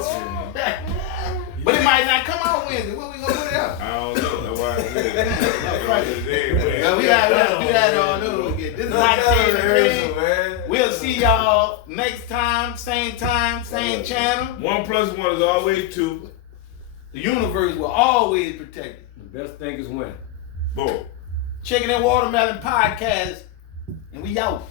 but it might not come out Wednesday. When we gonna put it up? I don't know. That's why I said. Yeah, we gotta do that all over again. This is not saying again. man. We'll see y'all next time, same channel. 1 + 1 is always 2. The universe will always protect you. The best thing is when. Boom. Chicken and Watermelon Podcast, and we out.